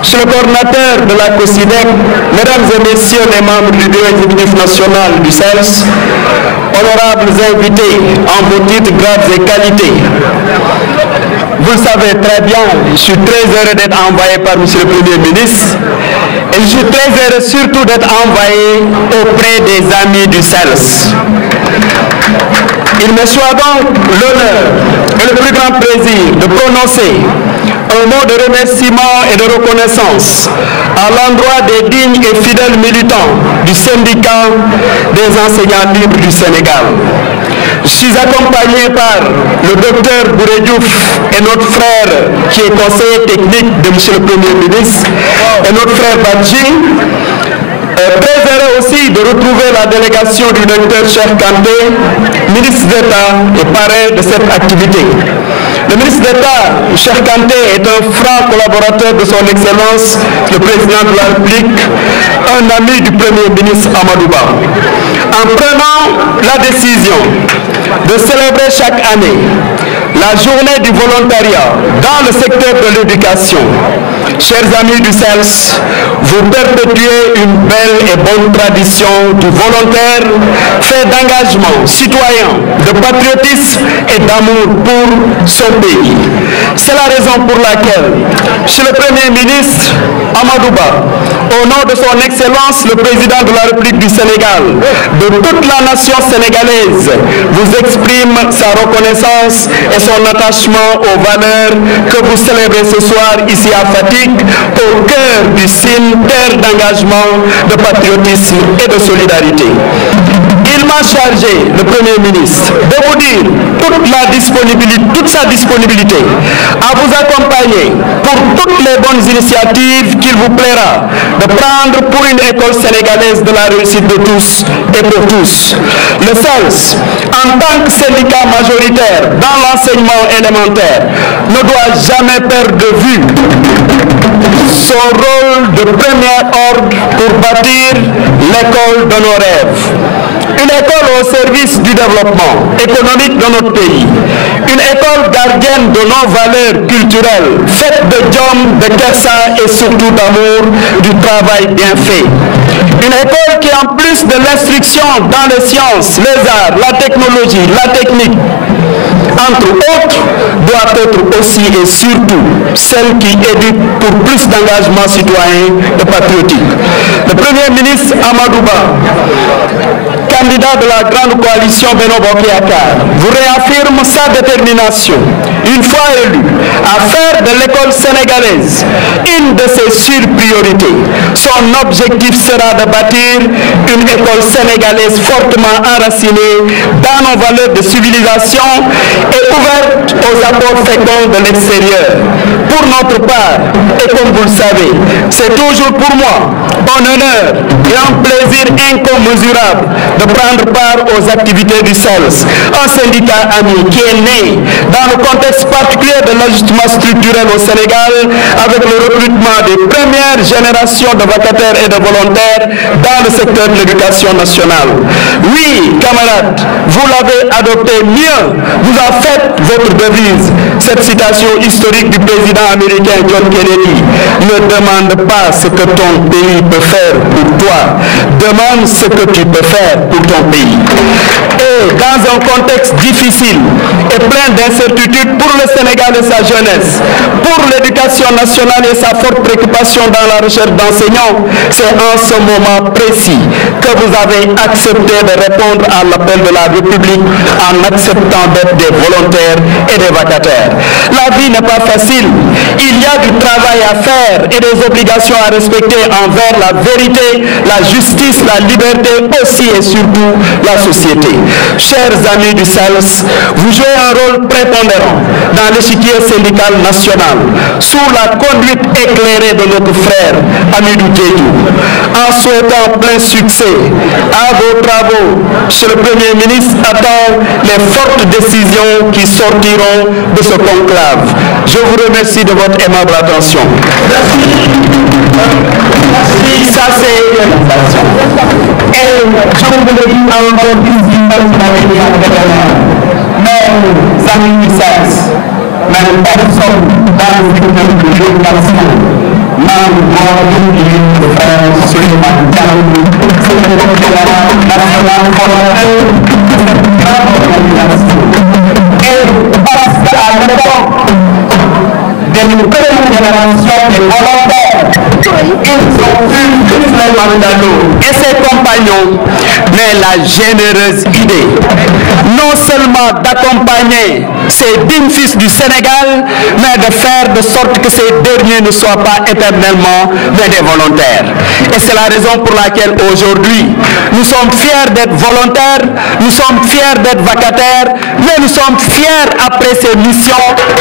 Monsieur le coordinateur de la COSIDEC, mesdames et messieurs les membres du bureau exécutif national du CELS, honorables invités en vos titres, grades et qualités. Vous le savez très bien, je suis très heureux d'être envoyé par Monsieur le Premier ministre et je suis très heureux surtout d'être envoyé auprès des amis du CELS. Il me soit donc l'honneur et le plus grand plaisir de prononcer un mot de remerciement et de reconnaissance à l'endroit des dignes et fidèles militants du syndicat des enseignants libres du Sénégal. Je suis accompagné par le docteur Bouré Diouf et notre frère qui est conseiller technique de M. le Premier ministre et notre frère Badji. Très heureux aussi de retrouver la délégation du docteur Cheikh Kanté, ministre d'État et parrain de cette activité. Le ministre d'État, Cheikh Kanté, est un franc collaborateur de son Excellence, le président de la République, un ami du Premier ministre Amadou Ba. En prenant la décision de célébrer chaque année la journée du volontariat dans le secteur de l'éducation, chers amis du CELS, vous perpétuez une belle et bonne tradition du volontaire, fait d'engagement citoyen, de patriotisme et d'amour pour son pays. C'est la raison pour laquelle, chez le Premier ministre Amadou Ba, au nom de son Excellence le Président de la République du Sénégal, de toute la nation sénégalaise, vous exprime sa reconnaissance et son attachement aux valeurs que vous célébrez ce soir ici à Fatick, au cœur du signe terre d'engagement, de patriotisme et de solidarité. Il m'a chargé, le Premier ministre, de vous dire toute sa disponibilité à vous accompagner pour toutes les bonnes initiatives qu'il vous plaira de prendre pour une école sénégalaise de la réussite de tous et pour tous. Le CELS, en tant que syndicat majoritaire dans l'enseignement élémentaire, ne doit jamais perdre de vue son rôle de premier ordre pour bâtir l'école de nos rêves. Une école au service du développement économique de notre pays. Une école gardienne de nos valeurs culturelles, faite de Djom, de Kersa et surtout d'amour du travail bien fait. Une école qui, en plus de l'instruction dans les sciences, les arts, la technologie, la technique, entre autres, doit être aussi et surtout celle qui éduque pour plus d'engagement citoyen et patriotique. Le Premier ministre Amadou Ba, candidat de la grande coalition Benno Bokk Yakaar, vous réaffirme sa détermination, une fois élu, à faire de l'école sénégalaise une de ses surpriorités. Son objectif sera de bâtir une école sénégalaise fortement enracinée dans nos valeurs de civilisation et ouverte aux apports féconds de l'extérieur. Pour notre part, et comme vous le savez, c'est toujours pour moi un honneur et un plaisir incommensurable de prendre part aux activités du CELS, un syndicat ami qui est né dans le contexte particulier de l'ajustement structurel au Sénégal avec le recrutement des premières générations de vacataires et de volontaires dans le secteur de l'éducation nationale. Oui, camarades, vous l'avez adopté mieux, vous en faites votre devise. Cette citation historique du président américain John Kennedy: ne demande pas ce que ton pays peut faire pour toi, demande ce que tu peux faire pour ton pays. Et dans un contexte difficile et plein d'incertitudes pour le Sénégal et sa jeunesse, pour l'éducation nationale et sa forte préoccupation dans la recherche d'enseignants, c'est en ce moment précis que vous avez accepté de répondre à l'appel de la République en acceptant d'être des volontaires et des vacataires. La vie n'est pas facile, il y a du travail à faire et des obligations à respecter envers la vérité, la justice, la liberté, aussi et surtout la société. Chers amis du CELS, vous jouez un rôle prépondérant dans l'échiquier syndical national, sous la conduite éclairée de notre frère Hamidou Diédhiou. En souhaitant plein succès à vos travaux, Monsieur le Premier ministre attend les fortes décisions qui sortiront de ce conclave. Je vous remercie de votre aimable attention. Merci. Ça c'est et je vous le dis encore plus mes amis du CELS, même personne dans le secteur de l'éducation, membre du frère Souleymane Diallo, secrétaire national fondateur de cette grande organisation. Et parce qu'à l'époque de une première génération de volontaires, ils ont vu Souleymane Diallo et ses compagnons, mais la généreuse idée, non seulement d'accompagner ces dignes fils du Sénégal, mais de faire de sorte que ces derniers ne soient pas éternellement mais des volontaires. Et c'est la raison pour laquelle aujourd'hui, nous sommes fiers d'être volontaires, nous sommes fiers d'être vacataires, mais nous sommes fiers après ces missions,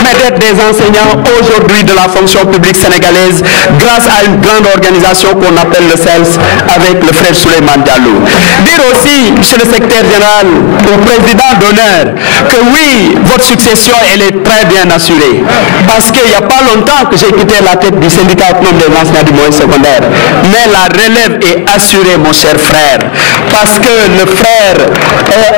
mais d'être des enseignants aujourd'hui de la fonction publique sénégalaise grâce à une grande organisation qu'on appelle le CELS avec le frère Souleymane Diallo. Dire aussi, monsieur le secrétaire général, au président d'honneur, que oui, votre succession, elle est très bien assurée. Parce qu'il n'y a pas longtemps que j'ai quitté la tête du syndicat autonome des enseignants du moyen secondaire. Mais la relève est assurée, mon cher frère. Parce que le frère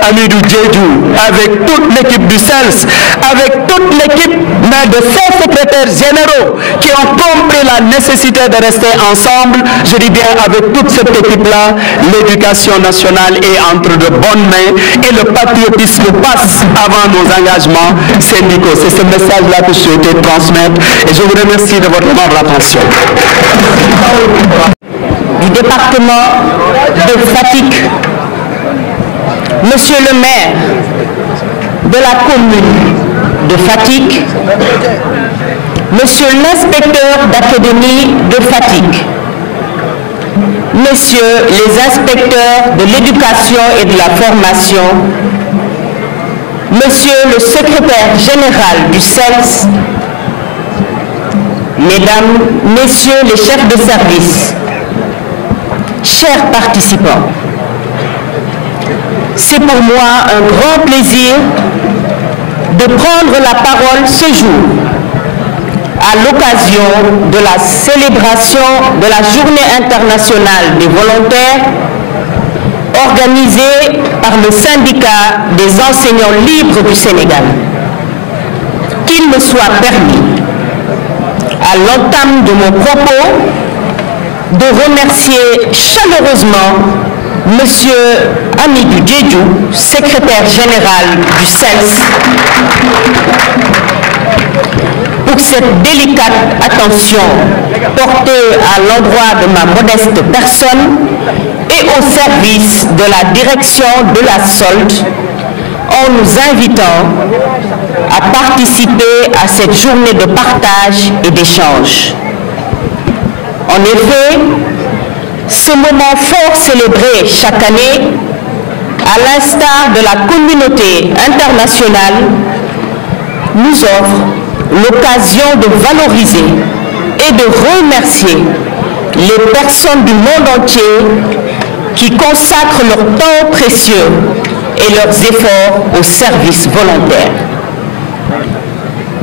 Amidou Djedjou, avec toute l'équipe du CELS, avec toute l'équipe de ces secrétaires généraux qui ont compris la nécessité de rester ensemble, je dis bien avec toute cette équipe-là, l'éducation nationale est entre de bonnes mains et le patriotisme passe avant nos engagements syndicaux. C'est ce message-là que je souhaitais transmettre et je vous remercie de votre aimable attention. Du département de Fatick, monsieur le maire de la commune de Fatick, monsieur l'inspecteur d'académie de Fatick, messieurs les inspecteurs de l'éducation et de la formation, monsieur le secrétaire général du CELS, mesdames, messieurs les chefs de service, chers participants, c'est pour moi un grand plaisir de prendre la parole ce jour à l'occasion de la célébration de la Journée internationale des volontaires organisée par le syndicat des enseignants libres du Sénégal. Qu'il me soit permis, à l'entame de mon propos, de remercier chaleureusement monsieur Amidou Djedjou, secrétaire général du CELS, pour cette délicate attention portée à l'endroit de ma modeste personne et au service de la direction de la solde, en nous invitant à participer à cette journée de partage et d'échange. En effet, ce moment fort célébré chaque année, à l'instar de la communauté internationale, nous offre l'occasion de valoriser et de remercier les personnes du monde entier qui consacrent leur temps précieux et leurs efforts au service volontaire.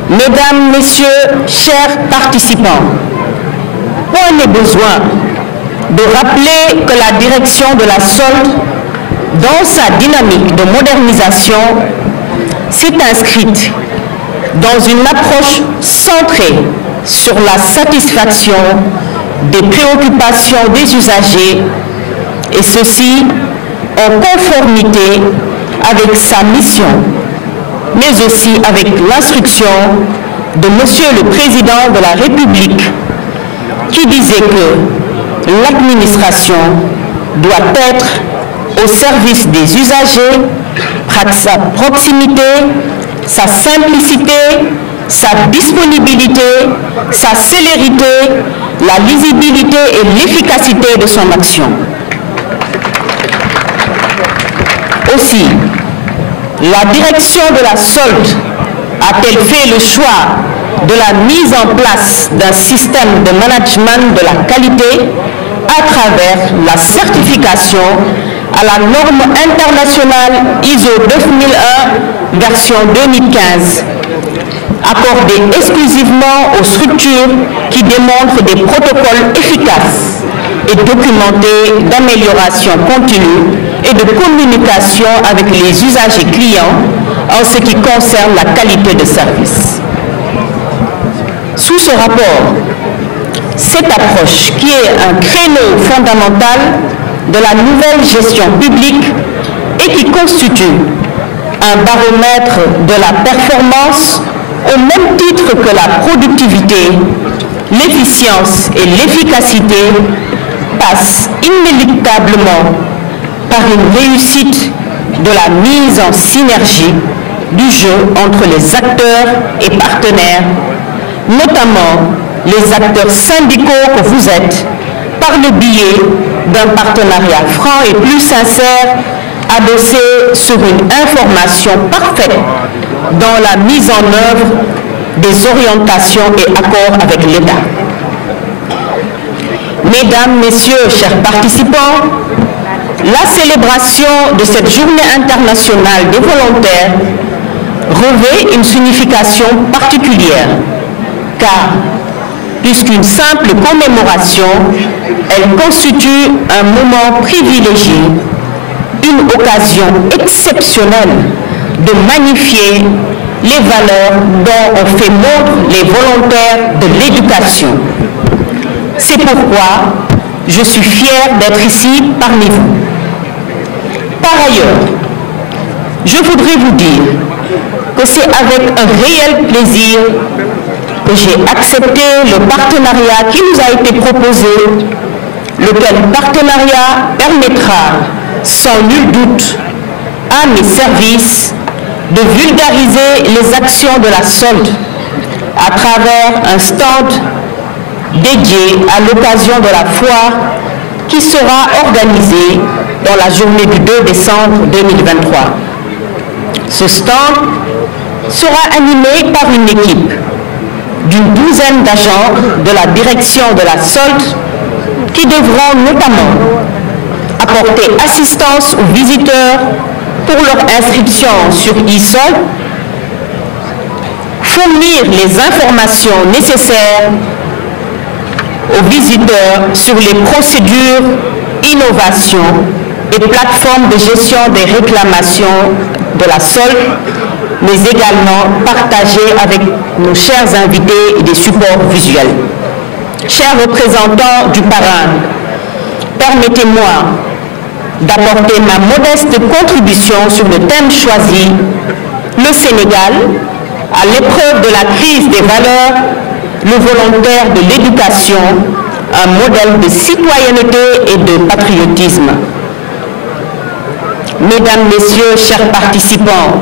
Mesdames, Messieurs, chers participants, point n'est besoin de rappeler que la direction de la solde, dans sa dynamique de modernisation, s'est inscrite dans une approche centrée sur la satisfaction des préoccupations des usagers, et ceci en conformité avec sa mission, mais aussi avec l'instruction de Monsieur le Président de la République, qui disait que l'administration doit être au service des usagers, sa proximité, sa simplicité, sa disponibilité, sa célérité, la lisibilité et l'efficacité de son action. Aussi, la direction de la solde a-t-elle fait le choix de la mise en place d'un système de management de la qualité à travers la certification à la norme internationale ISO 9001 version 2015, accordée exclusivement aux structures qui démontrent des protocoles efficaces et documentés d'amélioration continue et de communication avec les usagers clients en ce qui concerne la qualité de service. Sous ce rapport, cette approche qui est un créneau fondamental de la nouvelle gestion publique et qui constitue un baromètre de la performance au même titre que la productivité, l'efficience et l'efficacité passe inéluctablement par une réussite de la mise en synergie du jeu entre les acteurs et partenaires, notamment les acteurs syndicaux que vous êtes, par le biais d'un partenariat franc et plus sincère adossé sur une information parfaite dans la mise en œuvre des orientations et accords avec l'État. Mesdames, Messieurs, chers participants, la célébration de cette journée internationale des volontaires revêt une signification particulière, car plus qu'une simple commémoration, elle constitue un moment privilégié, une occasion exceptionnelle de magnifier les valeurs dont on fait montre les volontaires de l'éducation. C'est pourquoi je suis fière d'être ici parmi vous. Par ailleurs, je voudrais vous dire que c'est avec un réel plaisir que j'ai accepté le partenariat qui nous a été proposé, lequel partenariat permettra, sans nul doute, à mes services de vulgariser les actions de la solde à travers un stand dédié à l'occasion de la foire qui sera organisée dans la journée du 2 décembre 2023. Ce stand sera animé par une équipe d'une douzaine d'agents de la direction de la solde qui devront notamment apporter assistance aux visiteurs pour leur inscription sur e-solde, fournir les informations nécessaires aux visiteurs sur les procédures, innovations et plateformes de gestion des réclamations de la solde, mais également partager avec nos chers invités des supports visuels. Chers représentants du parrain, permettez-moi d'apporter ma modeste contribution sur le thème choisi, le Sénégal, à l'épreuve de la crise des valeurs, le volontaire de l'éducation, un modèle de citoyenneté et de patriotisme. Mesdames, Messieurs, chers participants,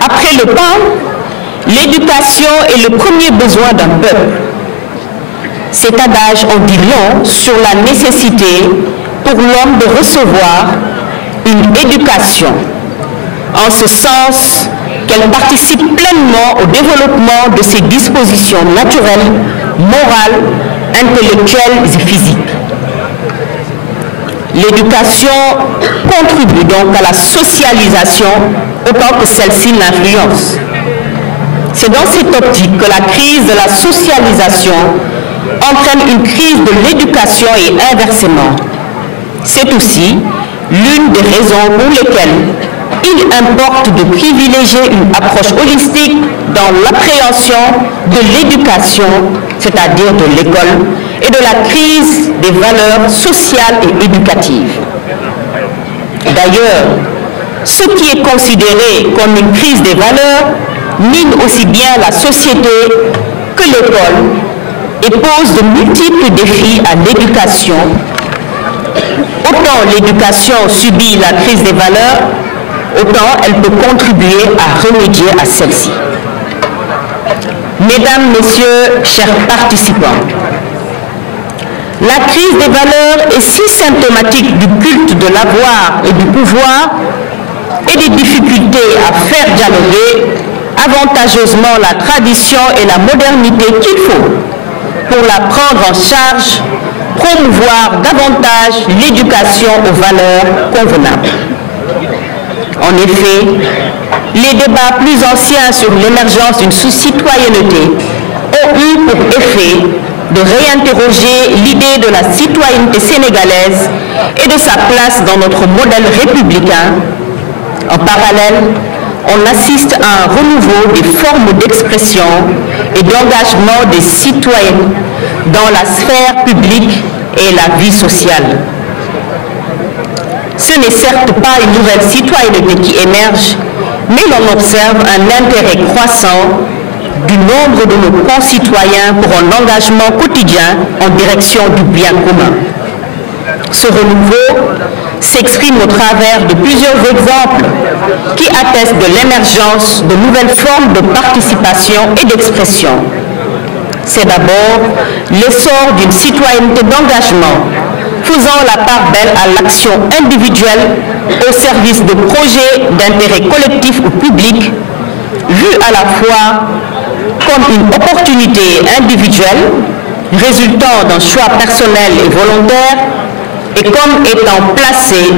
après le pain, l'éducation est le premier besoin d'un peuple. Cet adage en dit long sur la nécessité pour l'homme de recevoir une éducation, en ce sens qu'elle participe pleinement au développement de ses dispositions naturelles, morales, intellectuelles et physiques. L'éducation contribue donc à la socialisation autant que celle-ci l'influence. C'est dans cette optique que la crise de la socialisation entraîne une crise de l'éducation et inversement. C'est aussi l'une des raisons pour lesquelles il importe de privilégier une approche holistique dans l'appréhension de l'éducation, c'est-à-dire de l'école, et de la crise des valeurs sociales et éducatives. D'ailleurs, ce qui est considéré comme une crise des valeurs mine aussi bien la société que l'école et pose de multiples défis à l'éducation. Autant l'éducation subit la crise des valeurs, autant elle peut contribuer à remédier à celle-ci. Mesdames, Messieurs, chers participants, la crise des valeurs est si symptomatique du culte de l'avoir et du pouvoir et des difficultés à faire dialoguer avantageusement la tradition et la modernité qu'il faut pour la prendre en charge, promouvoir davantage l'éducation aux valeurs convenables. En effet, les débats plus anciens sur l'émergence d'une citoyenneté ont eu pour effet de réinterroger l'idée de la citoyenneté sénégalaise et de sa place dans notre modèle républicain. En parallèle, on assiste à un renouveau des formes d'expression et d'engagement des citoyens dans la sphère publique et la vie sociale. Ce n'est certes pas une nouvelle citoyenneté qui émerge, mais l'on observe un intérêt croissant du nombre de nos concitoyens pour un engagement quotidien en direction du bien commun. Ce renouveau s'exprime au travers de plusieurs exemples qui attestent de l'émergence de nouvelles formes de participation et d'expression. C'est d'abord l'essor d'une citoyenneté d'engagement, faisant la part belle à l'action individuelle au service de projets d'intérêt collectif ou public, vue à la fois comme une opportunité individuelle, résultant d'un choix personnel et volontaire, et comme étant placé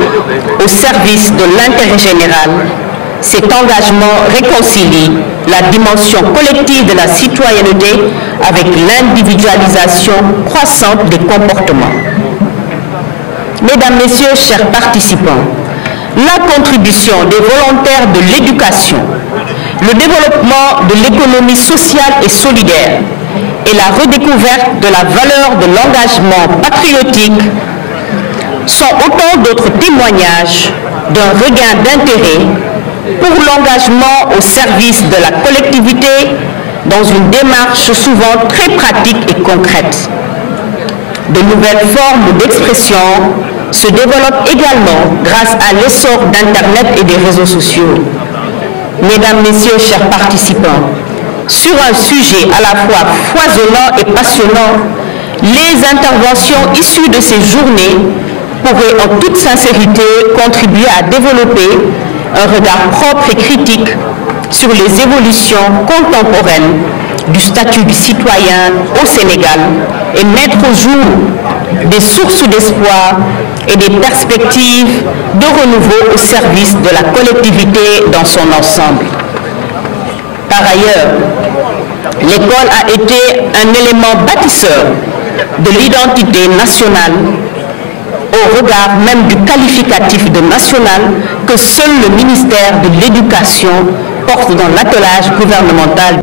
au service de l'intérêt général. Cet engagement réconcilie la dimension collective de la citoyenneté avec l'individualisation croissante des comportements. Mesdames, Messieurs, chers participants, la contribution des volontaires de l'éducation, le développement de l'économie sociale et solidaire et la redécouverte de la valeur de l'engagement patriotique sont autant d'autres témoignages d'un regain d'intérêt pour l'engagement au service de la collectivité dans une démarche souvent très pratique et concrète. De nouvelles formes d'expression se développent également grâce à l'essor d'Internet et des réseaux sociaux. Mesdames, Messieurs, chers participants, sur un sujet à la fois foisonnant et passionnant, les interventions issues de ces journées pourraient en toute sincérité contribuer à développer un regard propre et critique sur les évolutions contemporaines du statut du citoyen au Sénégal et mettre au jour des sources d'espoir et des perspectives de renouveau au service de la collectivité dans son ensemble. Par ailleurs, l'école a été un élément bâtisseur de l'identité nationale au regard même du qualificatif de national que seul le ministère de l'Éducation porte dans l'attelage gouvernemental.